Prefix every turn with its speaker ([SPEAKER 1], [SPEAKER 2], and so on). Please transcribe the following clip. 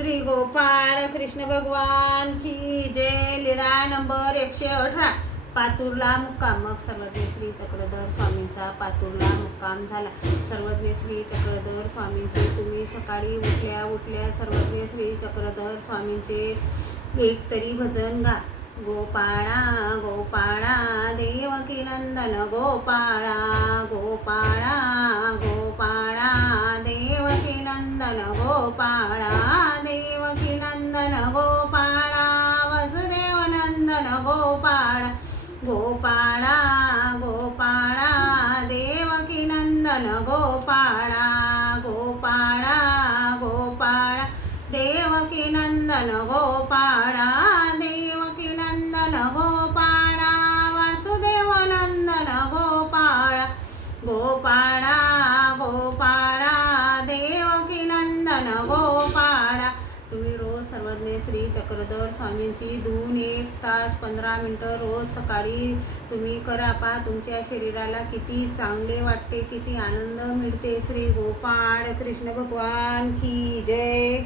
[SPEAKER 1] श्री गोपाळ कृष्ण भगवान की जय. लीला नंबर एकशे अठरा. पातूरला मुक्काम. मग सर्वज्ञ श्री चक्रधर स्वामींचा पातूरला मुक्काम झाला. सर्वज्ञ श्री चक्रधर स्वामींचे तुम्ही सकाळी उठल्या उठल्या सर्वज्ञ श्री चक्रधर स्वामींचे एक तरी भजन गा. गोपाळा गोपाळा देवकी नंदन गोपाळा गो नंदन गोपाळा देवकी नंदन गोपाळा वसुदेव नंदन गोपाळा गोपाळा गोपाळा देवकी नंदन गोपाळा गोपाळा गोपाळा देवकी नंदन गोपाळ गोपाळा तुम्ही रोज सर्वज्ञ श्री चक्रधर स्वामींची दोन एक तास पंधरा मिनटं रोज सकाळी तुम्ही करा पा. तुमच्या शरीराला किती चांगले वाटते किती आनंद मिळते. श्री गोपाळ कृष्ण भगवान की जय.